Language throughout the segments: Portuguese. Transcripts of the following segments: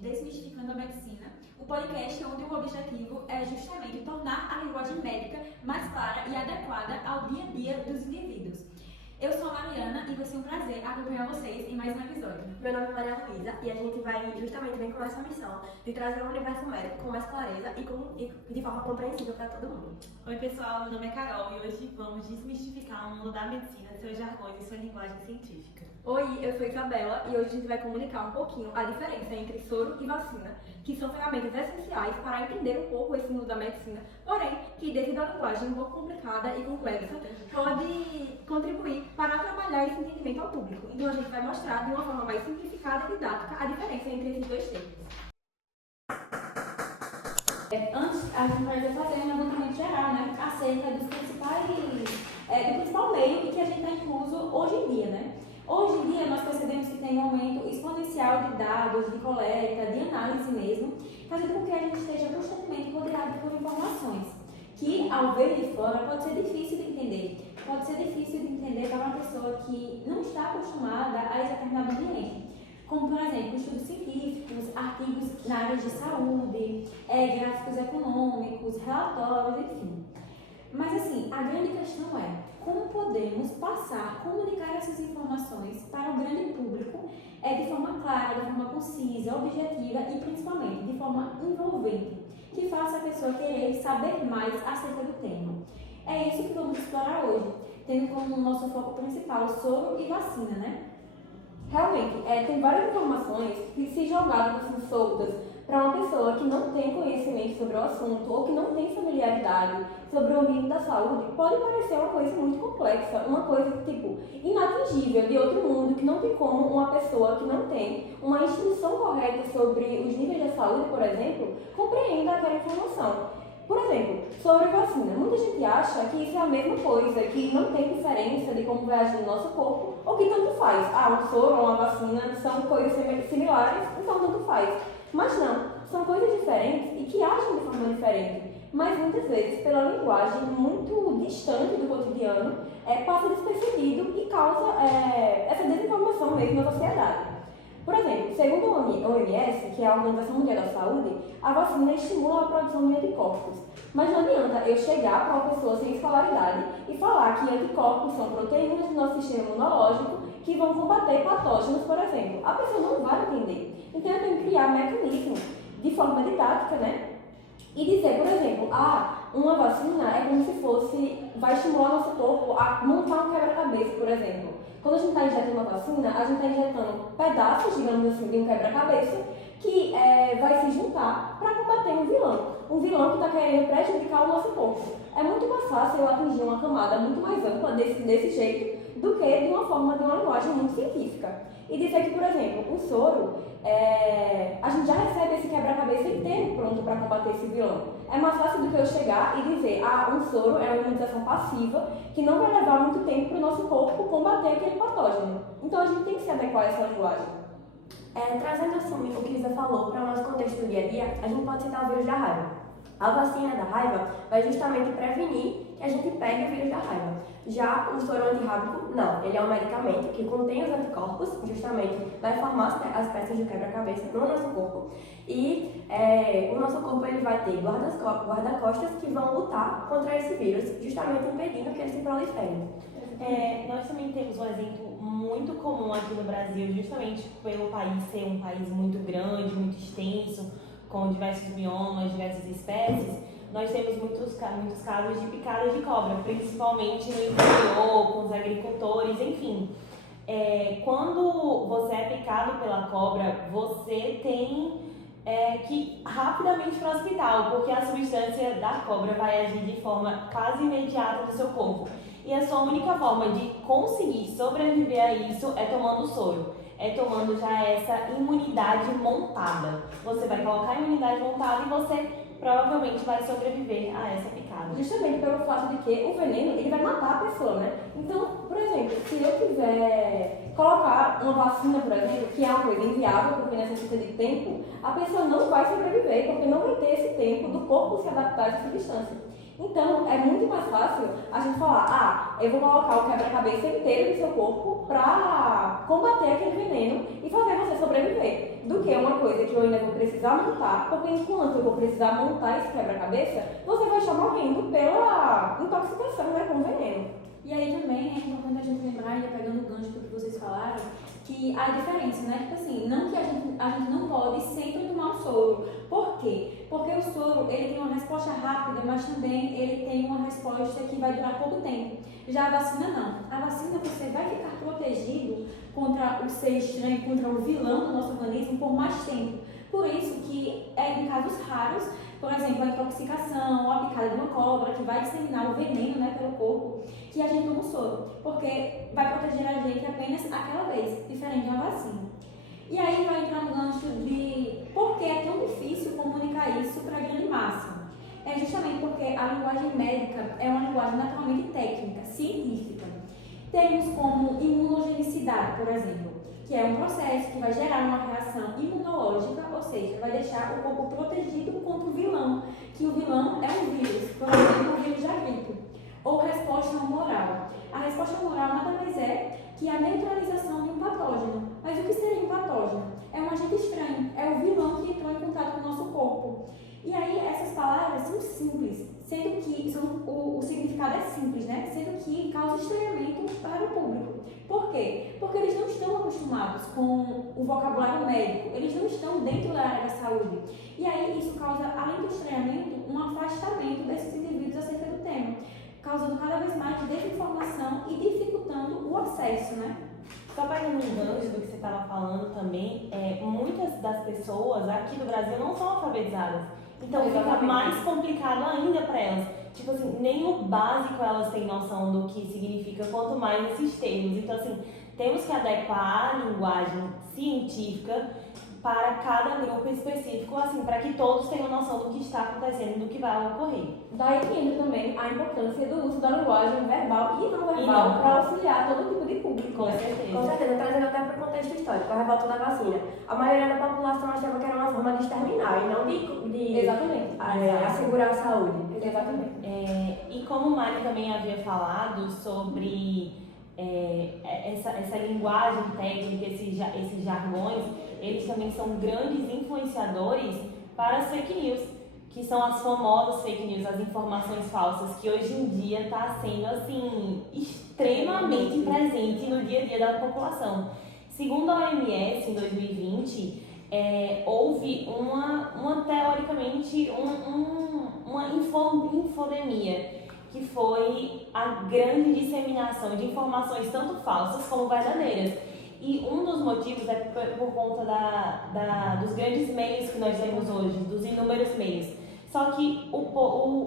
Desmistificando a Medicina, o podcast onde o objetivo é justamente tornar a linguagem médica mais clara e adequada ao dia a dia dos indivíduos. Eu sou a Mariana e vai ser um prazer acompanhar vocês em mais um episódio. Meu nome é Maria Luísa e a gente vai justamente vem com essa missão de trazer o universo médico com mais clareza e de forma compreensível para todo mundo. Oi pessoal, meu nome é Carol e hoje vamos desmistificar o mundo da medicina, seus jargões e sua linguagem científica. Oi, eu sou Isabela e hoje a gente vai comunicar um pouquinho a diferença entre soro e vacina, que são ferramentas essenciais para entender um pouco esse mundo da medicina, porém que devido à linguagem um pouco complicada e complexa, pode contribuir para trabalhar esse entendimento ao público. Então a gente vai mostrar de uma forma mais simplificada e didática a diferença entre esses dois termos. Antes, a gente vai fazer um levantamento geral, acerca dos do principal meio que a gente está incluso hoje em dia, Hoje em dia, nós percebemos que tem um aumento exponencial de dados, de coleta, de análise mesmo, fazendo com que a gente esteja constantemente rodeado por informações, que, ao ver de fora, pode ser difícil de entender. Pode ser difícil de entender para uma pessoa que não está acostumada a esse determinado ambiente. Como, por exemplo, estudos científicos, artigos na área de saúde, gráficos econômicos, relatórios, enfim. Mas assim, a grande questão é como podemos comunicar essas informações para o grande público de forma clara, de forma concisa, objetiva e principalmente de forma envolvente, que faça a pessoa querer saber mais acerca do tema. É isso que vamos explorar hoje, tendo como nosso foco principal soro e vacina, Realmente, tem várias informações que, se jogadas assim soltas para uma pessoa que não tem conhecimento sobre o assunto ou que não tem familiaridade sobre o ambiente da saúde, pode parecer uma coisa muito complexa, uma coisa inatingível de outro mundo, que não tem como uma pessoa que não tem uma instrução correta sobre os níveis da saúde, por exemplo, compreenda aquela informação. Por exemplo, sobre vacina, muita gente acha que isso é a mesma coisa, que não tem diferença de como vai agir no nosso corpo, ou que tanto faz. Um soro ou uma vacina são coisas similares, então tanto faz. Mas não, são coisas diferentes e que agem de forma diferente. Mas muitas vezes, pela linguagem muito distante do cotidiano, passa despercebido e causa essa desinformação mesmo na sociedade. Por exemplo, segundo a OMS, que é a Organização Mundial da Saúde, a vacina estimula a produção de anticorpos. Mas não adianta eu chegar para uma pessoa sem escolaridade e falar que anticorpos são proteínas do nosso sistema imunológico que vão combater patógenos, por exemplo. A pessoa não vai entender. Então eu tenho que criar mecanismos de forma didática, E dizer, por exemplo, uma vacina é como se vai estimular nosso corpo a montar um quebra-cabeça, por exemplo. Quando a gente está injetando uma vacina, a gente está injetando pedaços, digamos assim, de um quebra-cabeça que vai se juntar para combater um vilão que está querendo prejudicar o nosso corpo. É muito mais fácil eu atingir uma camada muito mais ampla desse jeito do que de uma linguagem muito científica. E dizer que, por exemplo, o soro, a gente já recebe esse quebra-cabeça inteiro pronto para combater esse vilão. É mais fácil do que eu chegar e dizer, um soro é uma imunização passiva que não vai levar muito tempo para o nosso corpo combater aquele patógeno. Então a gente tem que se adequar a essa linguagem. Trazendo assim o que Isa falou para o nosso contexto do dia a dia, a gente pode citar o vírus da raiva. A vacina da raiva vai justamente prevenir que a gente pegue o vírus da raiva. Já o soro antirrábico, não. Ele é um medicamento que contém os anticorpos, justamente vai formar as peças de quebra-cabeça no nosso corpo. E o nosso corpo ele vai ter guarda-costas que vão lutar contra esse vírus, justamente impedindo que ele se prolifere. Nós também temos um exemplo muito comum aqui no Brasil, justamente pelo país ser um país muito grande, muito extenso, com diversos biomas, diversas espécies. Nós temos muitos casos de picadas de cobra, principalmente no interior, com os agricultores, enfim. Quando você é picado pela cobra, você tem que ir rapidamente para o hospital, porque a substância da cobra vai agir de forma quase imediata no seu corpo. E a sua única forma de conseguir sobreviver a isso é tomando soro. Tomando já essa imunidade montada. Você vai colocar a imunidade montada e você provavelmente vai sobreviver a essa picada. Justamente pelo fato de que o veneno ele vai matar a pessoa, Então, por exemplo, se eu quiser colocar uma vacina, por exemplo, que é uma coisa inviável porque necessita de tempo, a pessoa não vai sobreviver porque não vai ter esse tempo do corpo se adaptar a essa substância. Então, é muito mais fácil a gente falar, eu vou colocar o quebra-cabeça inteiro no seu corpo pra combater aquele veneno e fazer você sobreviver, do que uma coisa que eu ainda vou precisar montar, porque enquanto eu vou precisar montar esse quebra-cabeça, você vai estar morrendo pela intoxicação, né, com veneno. E aí também é importante a gente lembrar, ainda pegando o gancho do que vocês falaram, que há diferença, né? Tipo assim, não que a gente não pode sempre tomar o soro. Por quê? Porque o soro, ele tem uma resposta rápida, mas também ele tem uma resposta que vai durar pouco tempo. Já a vacina não. A vacina você vai ficar protegido contra o ser estranho, contra o vilão do nosso organismo por mais tempo. Por isso que em casos raros, por exemplo, a intoxicação ou a picada de uma cobra que vai disseminar o veneno, né, pelo corpo, que a gente toma o soro, porque vai proteger a gente apenas aquela vez, diferente de uma vacina. E aí vai entrar no gancho de por que é tão difícil comunicar isso para a grande massa. É justamente porque a linguagem médica é uma linguagem naturalmente técnica, científica. Termos como imunogenicidade, por exemplo, que é um processo que vai gerar uma reação imunológica, ou seja, vai deixar o corpo protegido contra o vilão, que o vilão é um vírus, por exemplo, o vírus da gripe. Ou resposta humoral. A resposta humoral nada mais é que a neutralização de um patógeno. Mas o que seria um patógeno? É um agente estranho, é o vilão que entrou em contato com o nosso corpo. E aí essas palavras são simples, sendo que o significado é simples, né? Sendo que causa estranhamento para o público. Por quê? Porque eles não estão acostumados com o vocabulário médico, eles não estão dentro da área da saúde. E aí isso causa, além do estranhamento, um afastamento desses indivíduos acerca do tema, causando cada vez mais desinformação e dificultando o acesso, né? Só pegando um gancho do que você estava falando também, muitas das pessoas aqui do Brasil não são alfabetizadas. Então fica mais complicado ainda para elas. Tipo assim, nem o básico elas têm noção do que significa, quanto mais esses termos. Então assim, temos que adequar a linguagem científica para cada grupo específico, assim, para que todos tenham noção do que está acontecendo, do que vai ocorrer. Daí que entra também a importância do uso da linguagem verbal e não verbal para auxiliar todo tipo de público. Com certeza. Com certeza, trazendo até para o contexto histórico, a revolta da vacina. A maioria da população achava que era uma forma de exterminar e não de Exatamente. assegurar a saúde. Exatamente. E como o Mari também havia falado sobre essa linguagem técnica, esses jargões, eles também são grandes influenciadores para as fake news, que são as famosas fake news, as informações falsas, que hoje em dia está sendo assim extremamente presente no dia a dia da população. Segundo a OMS, em 2020, houve teoricamente uma infodemia, que foi a grande disseminação de informações tanto falsas como verdadeiras. E um dos motivos é por conta dos grandes meios que nós temos hoje, dos inúmeros meios. Só que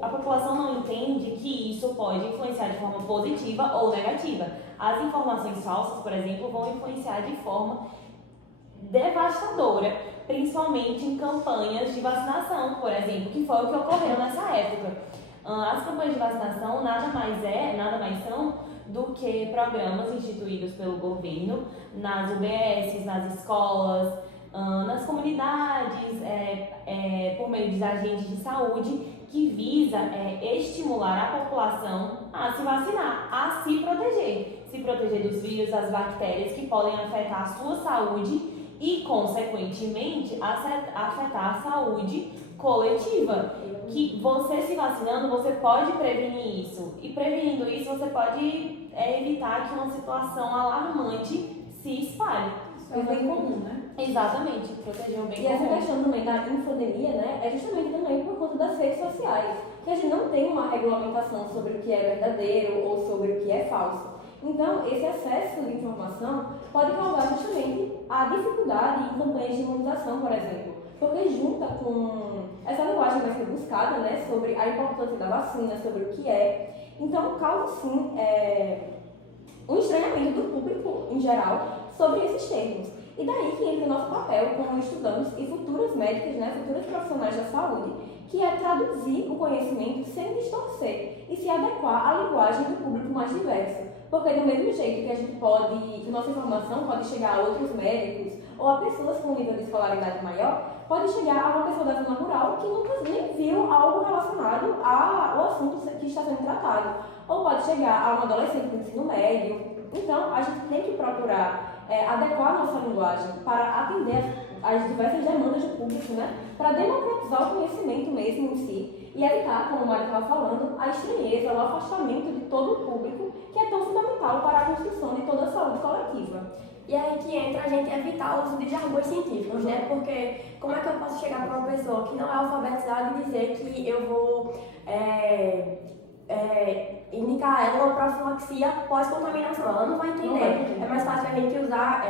a população não entende que isso pode influenciar de forma positiva ou negativa. As informações falsas, por exemplo, vão influenciar de forma devastadora, principalmente em campanhas de vacinação, por exemplo, que foi o que ocorreu nessa época. As campanhas de vacinação nada mais são do que programas instituídos pelo governo nas UBSs, nas escolas, nas comunidades, por meio de agentes de saúde, que visa estimular a população a se vacinar, a se proteger dos vírus, das bactérias que podem afetar a sua saúde e, consequentemente, afetar a saúde coletiva. Que você se vacinando, você pode prevenir isso. E prevenindo isso, você pode evitar que uma situação alarmante se espalhe. É o bem comum, né? Exatamente, proteger o bem E essa comum. questão também da infodemia, né, é justamente também por conta das redes sociais, que a gente não tem uma regulamentação sobre o que é verdadeiro ou sobre o que é falso. Então, esse excesso de informação pode causar justamente a dificuldade em campanhas de imunização, por exemplo, porque junta com essa linguagem que vai ser buscada, né, sobre a importância da vacina, sobre o que é. Então, causa sim um estranhamento do público em geral sobre esses termos. E daí que entra o nosso papel como estudantes e futuros médicos, né, futuros profissionais da saúde, que é traduzir o conhecimento sem distorcer e se adequar à linguagem do público mais diverso. Porque do mesmo jeito que a gente pode, que nossa informação pode chegar a outros médicos ou a pessoas com nível de escolaridade maior, pode chegar a uma pessoa da zona rural que nunca nem viu algo relacionado ao assunto que está sendo tratado. Ou pode chegar a um adolescente do ensino médio. Então, a gente tem que procurar adequar a nossa linguagem para atender as diversas demandas do público, né? Para democratizar o conhecimento mesmo em si e evitar, como o Mário estava falando, a estranheza, o afastamento de todo o público, que é tão fundamental para a construção de toda a saúde coletiva. E é aí que entra a gente evitar o uso de jargões científicos, né? Porque como é que eu posso chegar para uma pessoa que não é alfabetizada e dizer que eu vou indicar ela uma profilaxia pós-contaminação? Ela não vai entender. É mais fácil a gente usar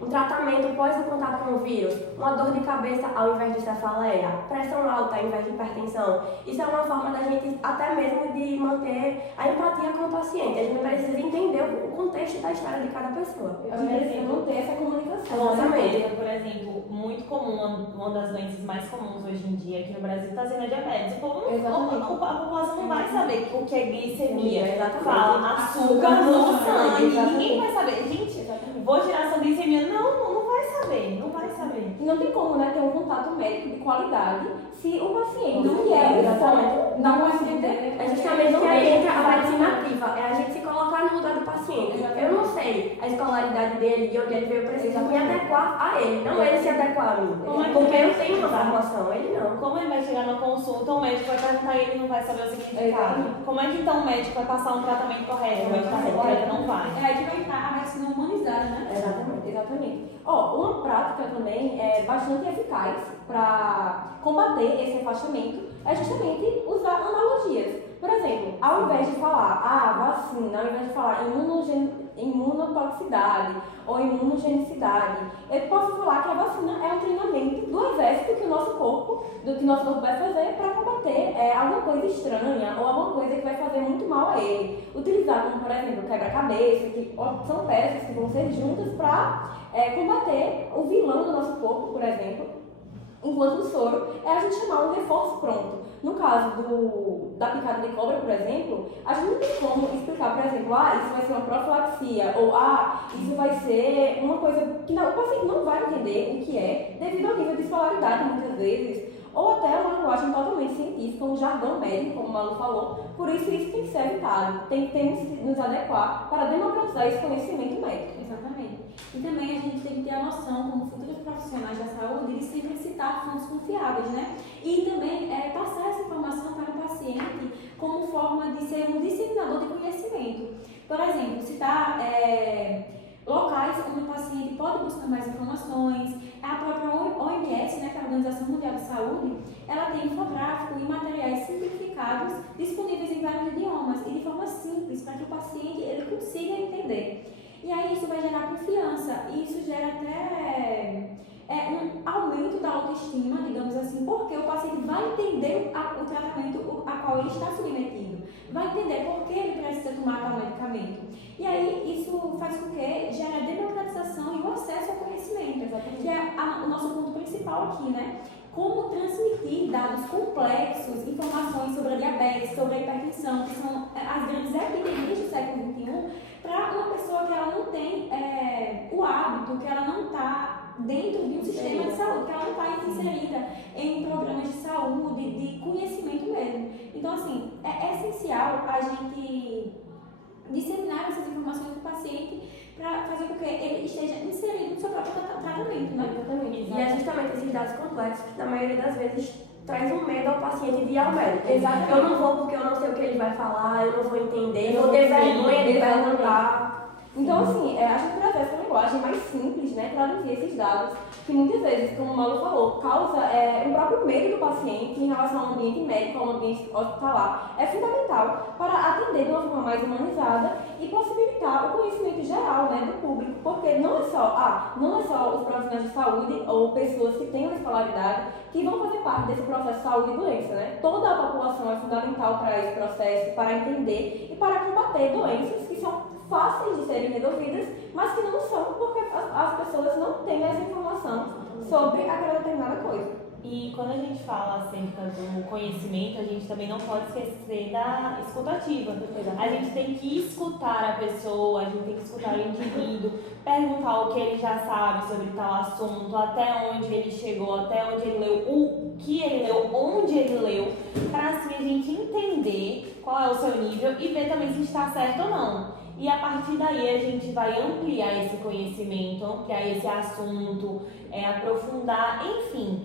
um tratamento pós o contato com o vírus, uma dor de cabeça ao invés de cefaleia, pressão alta ao invés de hipertensão. Isso é uma forma da gente até mesmo de manter a empatia com o paciente. A gente precisa entender o contexto da história de cada pessoa. A gente precisa manter essa comunicação. Exatamente. Por exemplo, muito comum, uma das doenças mais comuns hoje em dia aqui no Brasil está sendo a diabetes. O povo a população não vai saber o que é glicemia. Fala açúcar no sangue. Ninguém vai saber. Gente, vou tirar essa glicemia. Não vai saber. Não vai saber. E não tem como, né, ter um contato médico de qualidade se o paciente Não que é exatamente. não vai entender. É justamente que aí entra a vacinativa, é a gente se colocar no lugar do paciente. Eu não sei a escolaridade dele, de onde ele veio, eu preciso me adequar a ele, não ele se adequar a mim. Porque eu tenho uma formação, ele não. Como ele vai chegar na consulta, o médico vai perguntar e ele não vai saber o significado. Como é que então o médico vai passar um tratamento correto? O medicamento correto não vai. É aí que vai entrar a medicina humanizada, né? Exatamente. Uma prática também bastante eficaz para combater esse afastamento é justamente usar analogias. Por exemplo, ao invés de falar vacina, ao invés de falar imunotoxicidade ou imunogenicidade, eu posso falar que a vacina é um treinamento do exército que o nosso corpo vai fazer para combater alguma coisa estranha ou alguma coisa que vai fazer muito mal a ele. Utilizar como, por exemplo, quebra-cabeça, que são peças que vão ser juntas para combater o vilão do nosso corpo, por exemplo. Enquanto o soro é a gente chamar um reforço pronto. No caso da picada de cobra, por exemplo, a gente não tem como explicar, por exemplo, isso vai ser uma profilaxia, ou isso vai ser uma coisa que o paciente não vai entender o que é, devido ao nível de escolaridade, muitas vezes, ou até uma linguagem totalmente científica, um jargão médico, como o Malu falou. Por isso tem que ser evitado, temos que nos adequar para democratizar esse conhecimento médico. Exatamente. E também a gente tem que ter a noção, como futuros profissionais da saúde, de sempre citar fontes confiáveis, né? E também passar essa informação para o paciente como forma de ser um disseminador de conhecimento. Por exemplo, citar locais onde o paciente pode buscar mais informações. A própria OMS, né, que é a Organização Mundial de Saúde, ela tem infográfico e materiais simplificados disponíveis em vários idiomas e de forma simples, para que o paciente ele consiga entender. E aí isso vai gerar confiança, e isso gera até um aumento da autoestima, digamos assim, porque o paciente vai entender o tratamento a qual ele está submetido, vai entender por que ele precisa tomar tal medicamento. E aí isso faz com que gere a democratização e o acesso ao conhecimento, que é o nosso ponto principal aqui, né? Como transmitir dados complexos, informações sobre a diabetes, sobre a hipertensão, que são as grandes epidemias do século XXI, para uma pessoa que ela não tem o hábito, que ela não está dentro de um sistema de saúde, que ela não está inserida em programas de saúde, de conhecimento mesmo. Então, assim, é essencial a gente disseminar essas informações para o paciente para fazer com que ele esteja inserido no seu próprio tratamento, né? Exatamente. E é justamente esses dados complexos que, na maioria das vezes, traz um medo ao paciente de ir ao médico. Exatamente. Eu não vou porque eu não sei o que ele vai falar, eu não vou entender, eu vou ter vergonha de perguntar. Então, assim, a gente traz essa linguagem mais simples, né, traduzir esses dados, que muitas vezes, como o Malu falou, causa um próprio medo do paciente em relação ao ambiente médico, ao ambiente hospitalar. É fundamental para atender de uma forma mais humanizada e possibilitar o conhecimento geral, né, do público, porque não é só os profissionais de saúde ou pessoas que têm uma escolaridade que vão fazer parte desse processo de saúde e doença, né? Toda a população é fundamental para esse processo, para entender e para combater doenças que são fáceis de serem resolvidas, mas que não são porque as pessoas não têm essa informação sobre aquela determinada coisa. E quando a gente fala acerca do conhecimento, a gente também não pode esquecer da escutativa. A gente tem que escutar a pessoa, a gente tem que escutar o indivíduo, perguntar o que ele já sabe sobre tal assunto, até onde ele chegou, até onde ele leu, o que ele leu, onde ele leu, para assim a gente entender qual é o seu nível e ver também se está certo ou não. E a partir daí a gente vai ampliar esse conhecimento, ampliar esse assunto, aprofundar, enfim.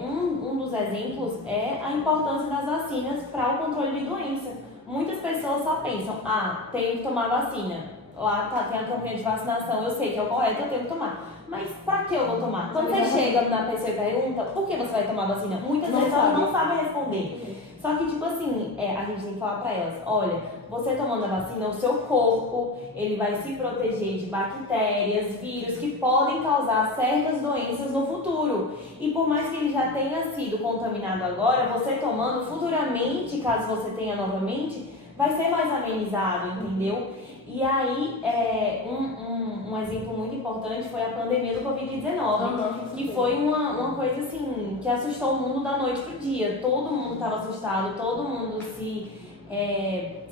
Um dos exemplos é a importância das vacinas para o controle de doença. Muitas pessoas só pensam, tenho que tomar vacina. Lá tem a campanha de vacinação, eu sei que é o correto, eu tenho que tomar. Mas pra que eu vou tomar? Quando você chega na pessoa e pergunta, por que você vai tomar vacina? Muitas vezes elas não sabem responder. Só que, tipo assim, a gente tem que falar pra elas, olha, você tomando a vacina, o seu corpo, ele vai se proteger de bactérias, vírus que podem causar certas doenças no futuro. E por mais que ele já tenha sido contaminado agora, você tomando, futuramente, caso você tenha novamente, vai ser mais amenizado, entendeu? E aí, um exemplo muito importante foi a pandemia do Covid-19, que foi uma coisa assim, que assustou o mundo da noite pro dia. Todo mundo estava assustado, todo mundo se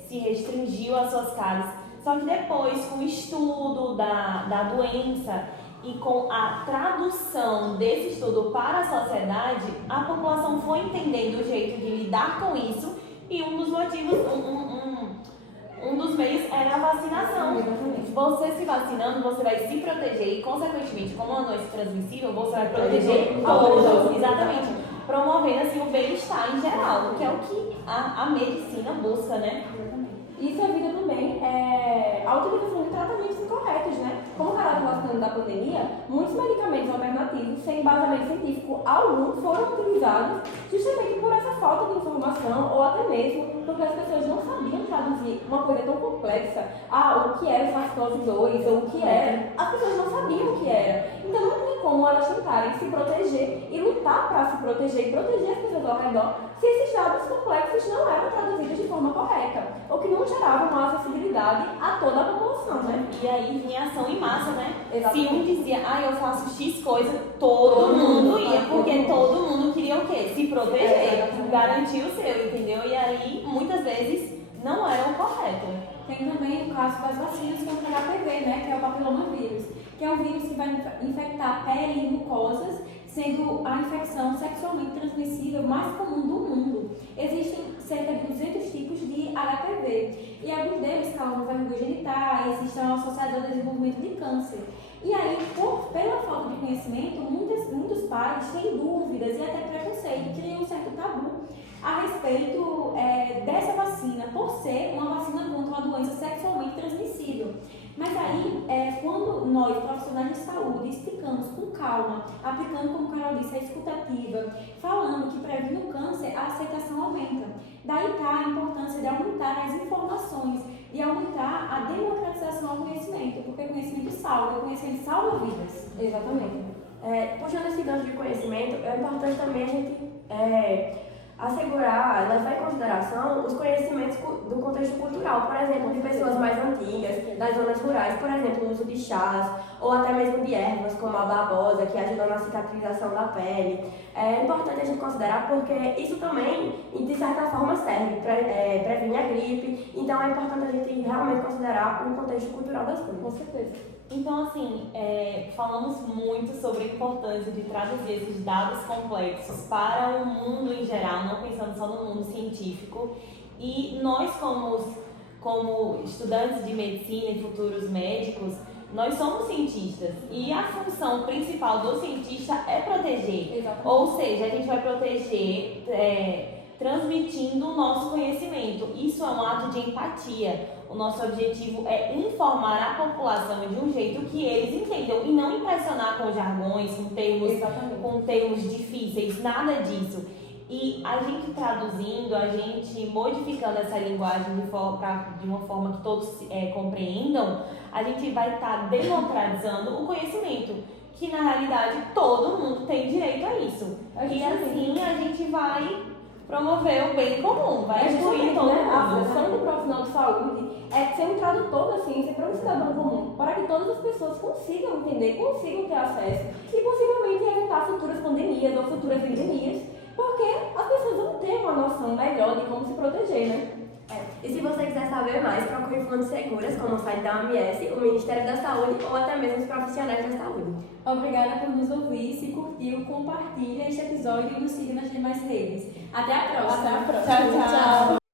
restringiu às suas casas. Só que depois, com o estudo da doença e com a tradução desse estudo para a sociedade, a população foi entendendo o jeito de lidar com isso e um dos motivos, um dos meios era a vacinação. Você se vacinando, você vai se proteger e, consequentemente, como uma doença transmissível, você vai proteger todos. Exatamente. Promovendo, assim, o bem-estar em geral, que é o que a medicina busca, né? Isso evita também a utilização de tratamentos incorretos, né? Como o Carol estava falando da pandemia, muitos medicamentos alternativos, sem embasamento científico algum, foram utilizados justamente por essa falta de informação ou até mesmo porque as pessoas não sabiam traduzir uma coisa tão complexa, o que era o SARS-CoV-2 ou o que era. As pessoas não sabiam o que era. Então não tem como elas tentarem se proteger e lutar para se proteger e proteger as pessoas ao redor se esses dados complexos não eram traduzidos de forma correta, ou que não geravam uma acessibilidade a toda a população, né? E aí vinha ação em massa, né? Exatamente. Se um dizia, eu faço X coisa, todo mundo ia, porque todo mundo queria o quê? Se proteger, garantir o seu, entendeu? E aí, muitas vezes, não era o correto. Tem também o caso das vacinas contra HPV, né, que é o papilomavírus, que é um vírus que vai infectar pele e mucosas, sendo a infecção sexualmente transmissível mais comum do mundo. Existem cerca de 200 tipos de HPV e alguns deles causam verrugas genitais e estão associados ao desenvolvimento de câncer. E aí, pela falta de conhecimento, muitos pais têm dúvidas e até preconceito, criam um certo tabu a respeito dessa vacina, por ser uma vacina contra uma doença sexualmente transmissível. Mas aí, quando nós, profissionais de saúde, explicamos com calma, aplicando, como a Carol disse, a escutativa, falando que previne o câncer, a aceitação aumenta. Daí está a importância de aumentar as informações e aumentar a democratização ao conhecimento, porque o conhecimento salva vidas. Exatamente. Puxando esse gancho de conhecimento, é importante também a gente assegurar, levar em consideração os conhecimentos do contexto cultural, por exemplo, de pessoas mais antigas, das zonas rurais, por exemplo, o uso de chás, ou até mesmo de ervas, como a babosa, que ajudam na cicatrização da pele. É importante a gente considerar porque isso também, de certa forma, serve para prevenir a gripe, então é importante a gente realmente considerar o contexto cultural das coisas. Com certeza. Então, assim, falamos muito sobre a importância de traduzir esses dados complexos para o mundo em geral, não pensando só no mundo científico. E nós, como estudantes de medicina e futuros médicos, nós somos cientistas e a função principal do cientista é proteger. Exatamente. Ou seja, a gente vai proteger transmitindo o nosso conhecimento. Isso é um ato de empatia. O nosso objetivo é informar a população de um jeito que eles entendam e não impressionar com jargões, com termos difíceis, nada disso. E a gente traduzindo, a gente modificando essa linguagem de uma forma que todos compreendam, a gente vai estar democratizando o conhecimento, que na realidade todo mundo tem direito a isso. E assim a gente vai promover o bem comum, vai É incluir justamente, todo né, a mundo. função do profissional de saúde é ser um tradutor da ciência para o cidadão comum, para que todas as pessoas consigam entender, consigam ter acesso e possivelmente evitar futuras pandemias ou futuras epidemias, porque as pessoas vão ter uma noção melhor de como se proteger, né? E se você quiser saber mais, procure fontes seguras, como o site da OMS, o Ministério da Saúde ou até mesmo os profissionais da saúde. Obrigada por nos ouvir. Se curtiu, compartilha este episódio e nos siga nas demais redes. Até a próxima. Tchau, tchau.